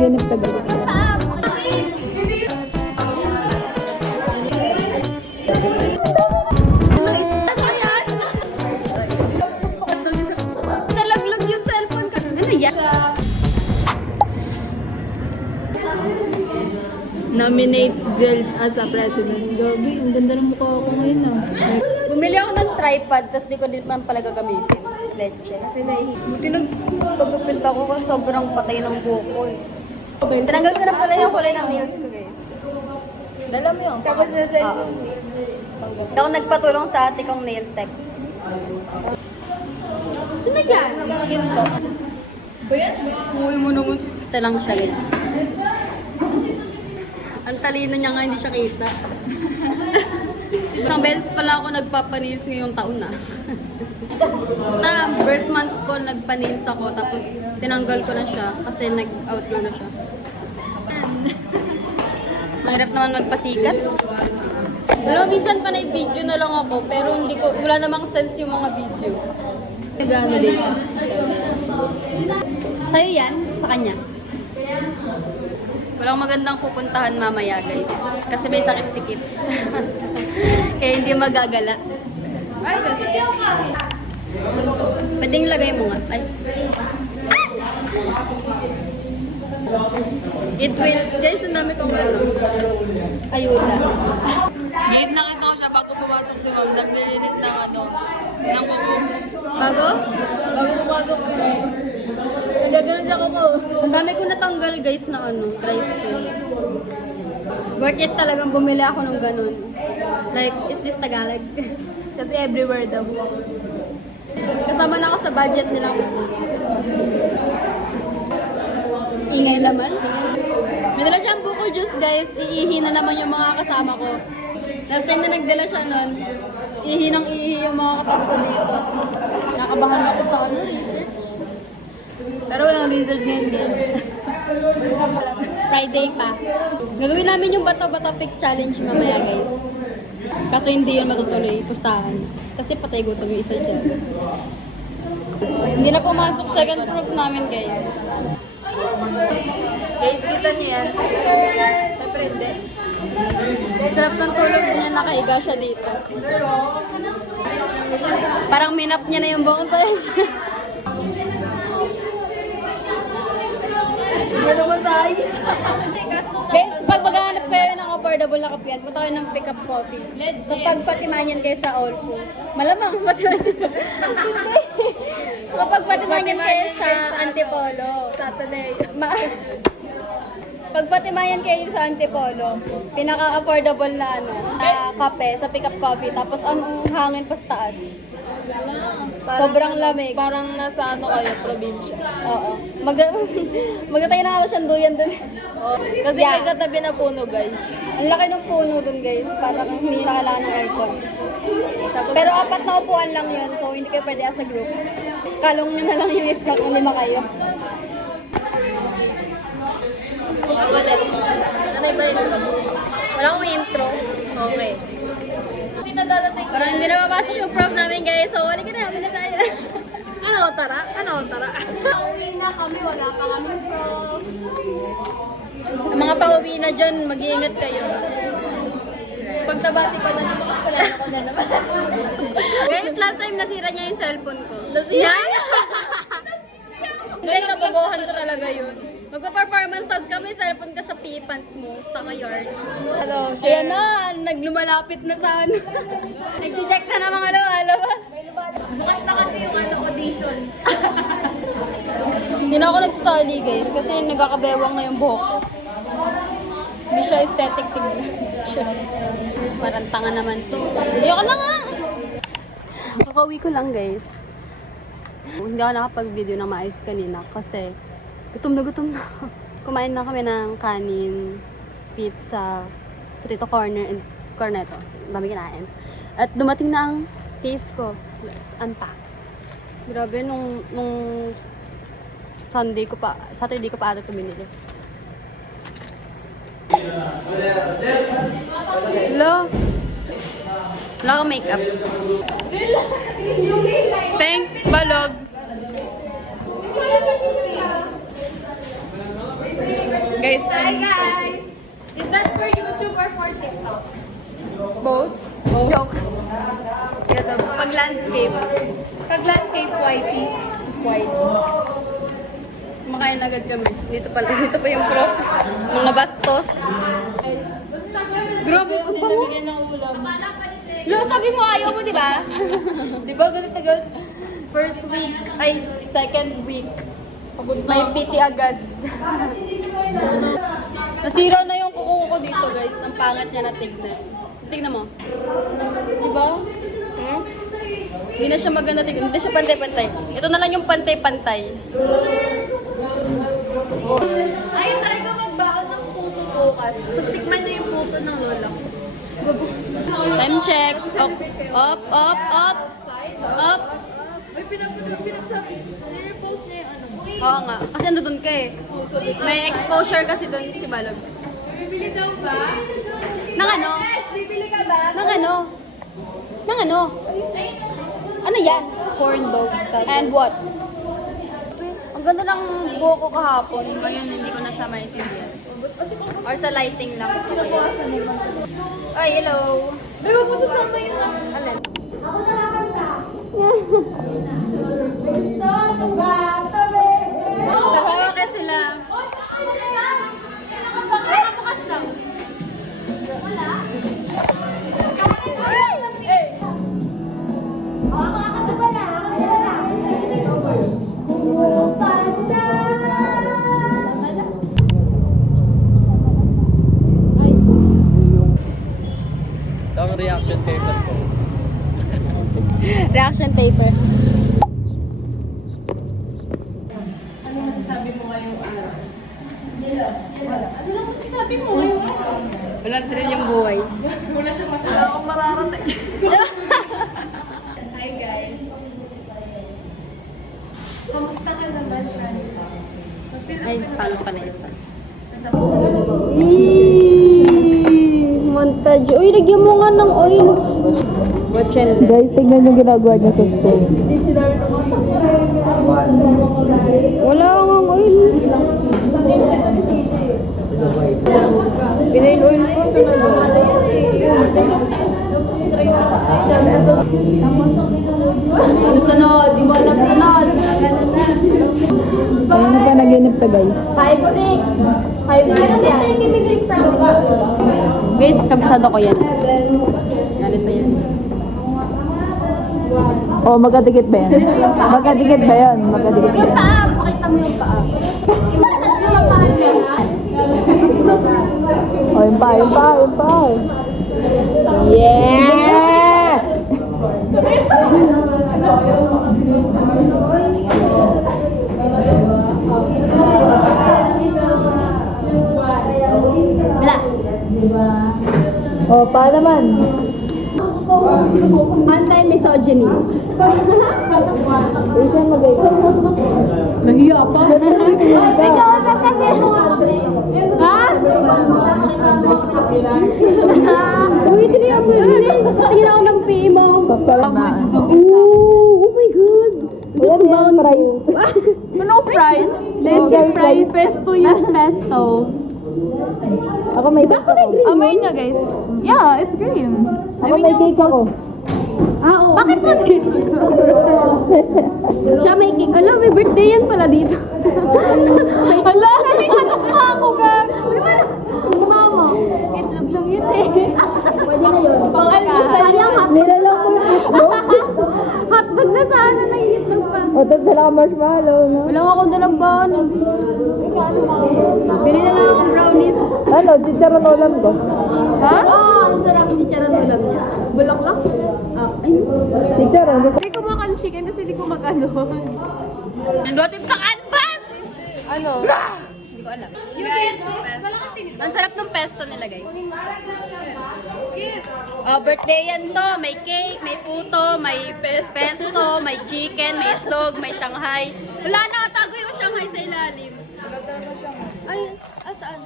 Panaginip ka daw. Nalaglag yung cellphone ka. Ano yan? Nominate Jel as a president. Gagi, ang ganda ng mukha ko ngayon ah. Bumili ako ng tripod, tapos di ko din naman pala gagamitin. Leche. Kasi pinagpagupit ako kasi sobrang patay ng buko eh. Tinanggal ko na pala yung kulay ng nails ko, guys. Dala mo yun. Tapos na sa ako nagpatulong sa ate kong nail tech. Ano na yan? Ito. Uwi mo naman. Ito lang siya, guys. Ang talino niya nga, hindi siya kita. Isang beses pala ako nagpapanils ngayong taon na. Basta birth month ko, nagpanils ako, tapos tinanggal ko na siya kasi nag-outgrow na siya. Mahirap naman magpasikat. Alam, minsan pa na-video na lang ako, pero hindi ko, wala namang sense yung mga video. Nagano dito. Sa'yo yan? Sa kanya? Walang magandang pupuntahan mamaya, guys. Kasi may sakit-sikit. Kaya hindi magagala. Ay, pwedeng lagay mo nga. Ay. It wills. Guys, ang dami kong ayuda. Guys, nakita ko siya bago pumasok si ma'am. Naglilinis ng ng kuko. Bago? Bago pumasok ko. Nagagalan siya ko po. Ang dami ko natanggal, guys, na dry skin. Worth it talagang bumili ako ng ganun. Like, is this Tagalog? Kasi everywhere daw. Kasama na ako sa budget nilang. Ingay naman. May dala siyang buko juice, guys. Iihi na naman yung mga kasama ko. Last time na nagdala siya nun, ihi ng ihi yung mga katabi ko dito. Nakabahan ako sa research. Pero walang research ngayon din. Friday pa. Gagawin namin yung bata-bata pick challenge mamaya, guys. Kaso hindi yun matutuloy, pustahan. Kasi patay gutom yung isa dyan. Hindi na pumasok second proof namin, guys. Guys, kita niyo yan. Siyempre hindi. Sarap ng tulog niya, nakaiga siya dito. Parang minap niya na yung buong size. Hindi naman tayo. Guys, pag maghahanap kayo ng affordable na kapihan, punta kayo ng pick-up coffee. So pag patimanyan kayo sa Olfo, malamang patimanyan sa... Hindi. Kapag patimanyan kayo sa Antipolo, Saturday. pag patimayan kayo sa Antipolo, pinaka-affordable na kape sa pick-up coffee, tapos ang hangin pa sa taas. Sobrang lamig. Parang nasa kayo, probinsya. Oo. Magtatay na nga siyang duyan dun. Kasi may katabi na puno, guys. Ang laki ng puno dun, guys. Parang hindi na kailangan ng aircon. Pero 4 na upuan lang yun, so hindi kayo pwede as a group. Kalong nyo na lang yung isa kung 5 kayo. Nanay ba ito? Wala akong intro. Okay. Hindi na dadating. Parang hindi na mapasok yung prof namin, guys. So, wali ka na. Wala tayo. Ano, tara? Ano, tara? Pauwi na kami. Wala pa kami prof. Ang mga pauwi na dyan, mag-iingat kayo. Pag nabati ko na naman, kasalanan ko na naman. Guys, last time nasira niya yung cellphone ko. Nasira? Hindi, kababuhan ko talaga yun. Magpa-performance task kami, cellphone ka sa pee-pants mo. Tama yard. Ano, Ayan na, naglumalapit na sa Nag-check na ng mga lumalabas. Bukas na kasi yung audition. Hindi na ako nagtutali, guys, kasi nagkakabewang na yung buhok ko. Hindi siya aesthetic tignan. Parang tanga naman to. Ayoko na nga! Kakauwi ko lang, guys. Hindi ako nakapag-video na maayos kanina kasi gutom na gutom na. Kumain na kami ng kanin, pizza, potato corner, and cornetto. Ang dami kinain. At dumating na ang taste ko. Let's unpack. Grabe, nung Saturday ko pa ata ito binili. Hello? Wala kang makeup. Thanks, Balogs. Hi guys! Is that for YouTube or for TikTok? Both? Joke. Ito, pag landscape. Pag landscape, whitey. White. Kumakain agad kami. Dito pa yung prop. Mga bastos. Grabe, ang bango. ng ulam. Lo, sabi mo ayaw mo, di ba? Di ba ganit agad? First week, ay second week. May PT agad. Nasira na yung kuko ko dito guys. Ang pangat niya na tignan. Tignan mo. Di ba? Hmm? Hindi na siya maganda tignan. Hindi siya pantay-pantay. Ito na lang yung pantay-pantay. Ayun talaga magbaon ng puto bukas. So, tikman niya yung puto ng lola ko. Time check. Up, up, up, up. Up. Ay, pinagsabi. Nire-post niya yung ano. Oo nga. Kasi ando dun ka eh. May exposure kasi dun si Balogs. Bibili daw ba? Nang ano? Bibili ka ba? Nang ano? Nang ano? Ano yan? Corn dog. And what? Ang ganda ng buhok ko kahapon. Ngayon hindi ko na siya maintindihan. Or sa lighting lang. Ay, hello. Ay, huwag mo sasama yun ah. Alin? Karaoke sila. Bukas lang. Ito ang reaction paper ko. Reaction paper. Ano masasabi mo ngayong araw? Ano lang masasabi mo ngayong araw? Walang thrill yung buhay. Wala siyang masasabi. Wala akong mararating. Hi guys. Kamusta ka naman, Francis? Mag-fill up Ay, ka na paano ba? pa na ito? Nasa Montage. Uy, lagyan mo nga ng oil. What channel? Guys, tignan yung ginagawa niya sa spoon. Wala kang oil. Pinail oil ko. Ano sunod? Di mo alam sunod. Ayun na pa naginip ka, guys. 5-6. 5-6 yan. Guys, kabisado ko yan. Ganito yan. Oh, magkadikit ba yan? Ganito yung paa. Magkadikit ba yan? Magkadikit ba Yung yan? paa, pakita mo yung paa. Oh, yung pa, yung pa, yung pa. Yeah! Wala. Oh, pa naman. Anti-misogyny. Asian magay. Nahiya pa. Ikaw na kasi. Ha? Uy, dili ako business. Tingin ako ng PE mo. Oh my God. Ayan, yan, price. Ano fries? Leche fries. Pesto yun. Pesto. Ako may cake ako. Amoy niya guys. Yeah, it's green. Ako may cake ako. Ah, oo. Bakit mo? Siya may cake. Alam, may birthday yan pala dito. Hala, may manok pa ako, gag. May manok. Mama. Itlog lang yun eh. Pwede na yun. Sayang hotdog. Nilalang ko yung itlog. Hotdog na sana, nangingitlog pa. O, tapos dala ka marshmallow, no? Wala akong dalang baon eh. Bili na lang akong brownies. Ano, chicharon ulam ko. Ha? Ah, ang sarap ng chicharon ulam niya. Bulok lang? Ah, ay. Chicharon. Hindi ko makan chicken kasi hindi ko magano. Nandotip sa canvas! Ano? Hindi ko alam. Guys, ang sarap ng pesto nila, guys. Oh, birthday yan to. May cake, may puto, may pesto, may chicken, may itlog, may Shanghai. Wala na, tago yung Shanghai sa ilalim. Ay, saan?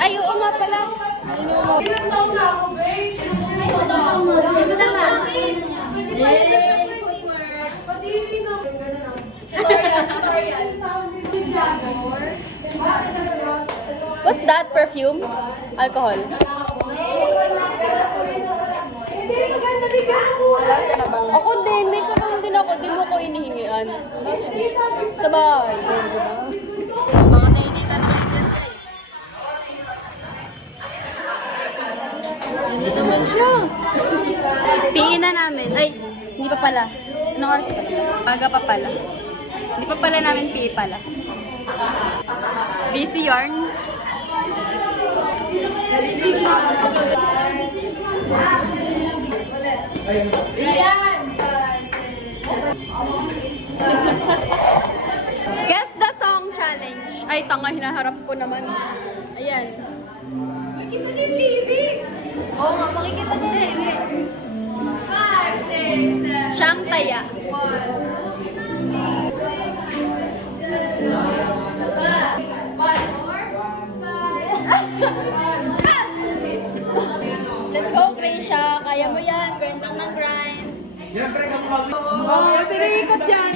Ay, oo nga pala. Tutorial. What's that? Perfume? Alcohol? Ako din, may tanong din ako. Di mo ko inihingian. Sa bahay. Baka nainita na kayo dyan, guys. Hindi naman siya. Piin na namin. Ay, hindi pa pala. Anong oras pa? Paga pa pala. Hindi pa pala namin piin pala. Busy yarn. Nalilito na ako sa Guess the song challenge. Ay, tanga, hinaharap ko naman. Ayan. Oo nga, makikita niya lyrics. 5, 6, 7. Siyang taya. Let's go, Krisha. Kaya mo yan. Grind lang ng grind. Oo, siniikot yan.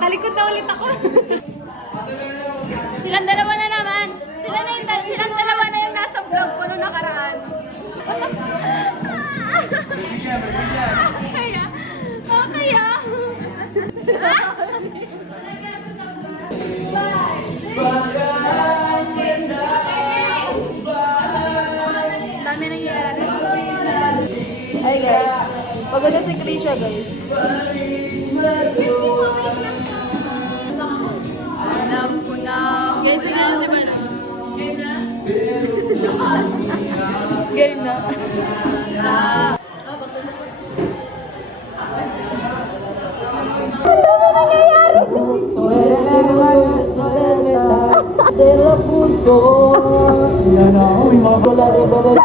Talikot na ulit ako. Silang dalawa na naman. Silang dalawa na yung nasa vlog ko nung nakaraan. Kaya. Kaya. Dami nangyayari. Ay guys, maganda si Krisha guys. Alam ko na. Guys, sige si Bano. Game na. Sela puso yan ang mabala-bala.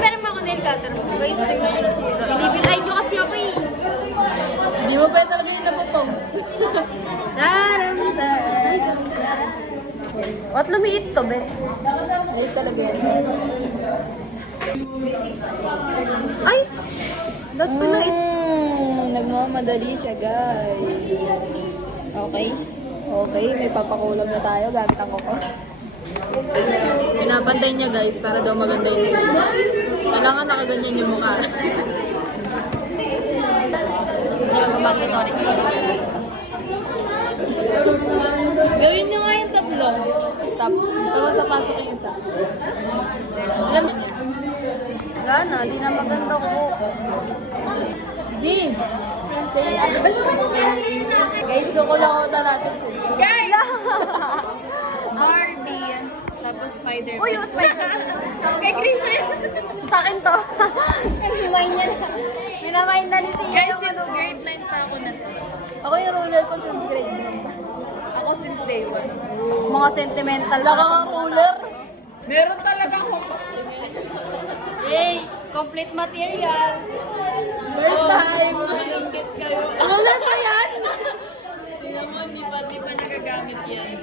Pero mga nail cutter mo. Guys, tingnan nyo na si Hero. Inibilay nyo kasi ako eh. Hindi mo pa talaga yung napopost. What lumiit to, be? Ay talaga yan. Ay! Ba't ko na Nagmamadali siya guys. Okay. Okay, may papakulam na tayo gamit ang kuko. Pinapantay niya guys para daw maganda yung linis. Kailangan nakaganyan yung mukha. Kasi magpapantay ko rin. Gawin niyo nga yung tatlo. Stop. Tapos sa pasok yung isa. Alam niyo yan. Gana, di na maganda ko. G! Say guys, kukulangota natin. Guys! Barbie. Tapos Spider-Man. Uy, yung spider. Kay Christian. Sa akin to. Minamain niya na. Minamain na ni Sia. Guys, yung grade 9 pa ako na to. Ako yung ruler ko since grade 9. Ako since day 1. Mga sentimental. Wala kang ruler? Meron talagang compass din yan. Yay! Complete materials. First time. Malungkit kayo. Ruler pa yan? Tingnan mo, di pa nagagamit yan.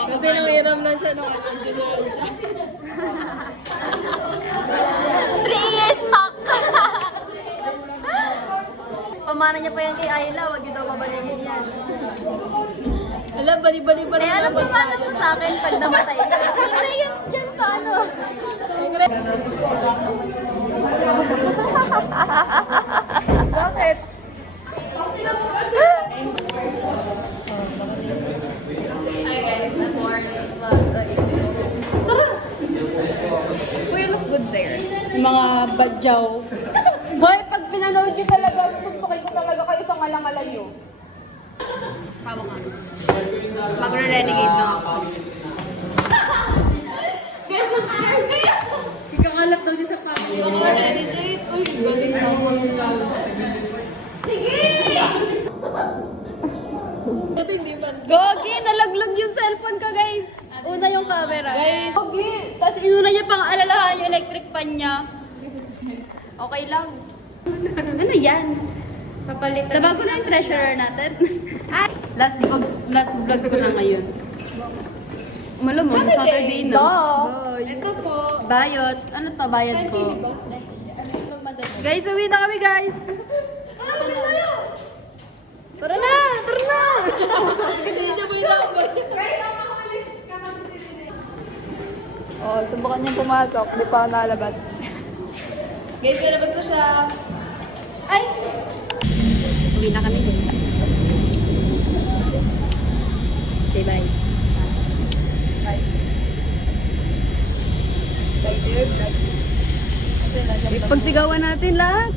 Kasi nangiram na siya nung engineer siya. 3 years stock! Pamana niya pa yan kay Ayla. Huwag niyo daw babalikin yan. Alam, bali-bali pa Eh, rin. alam mo paano mo sa akin pag namatay ka? May crayons dyan sa ano. Bakit? We look good there. Yung mga badyaw. Hoy, pag pinanood nyo talaga, susuntukin ko talaga kayo sa ngalang-alayo. Tama ka. Magre-renegade na ako. Guys, ang scared kayo. Ikakalap daw niya sa family. Renegade. Uy, galing na ako. Gogi, nalaglag yung cellphone ka, guys. Una yung camera. Guys. Gogi, tapos inuna niya pang alalahan yung electric fan niya. Okay lang. Ano yan? Papalitan. Nabago na yung treasurer natin. Last vlog ko na ngayon. Malam mo, Saturday na. Duh. Ito po. Bayot. Ano to, bayad ko? Guys, uwi na kami, guys. Tara na! Tara na! Oh, subukan niyang pumasok. Di pa ako nalabas. Guys, nalabas na siya. Ay! Uwi na kami. Say bye. Bye. Bye, dear. Pagsigawan natin lahat.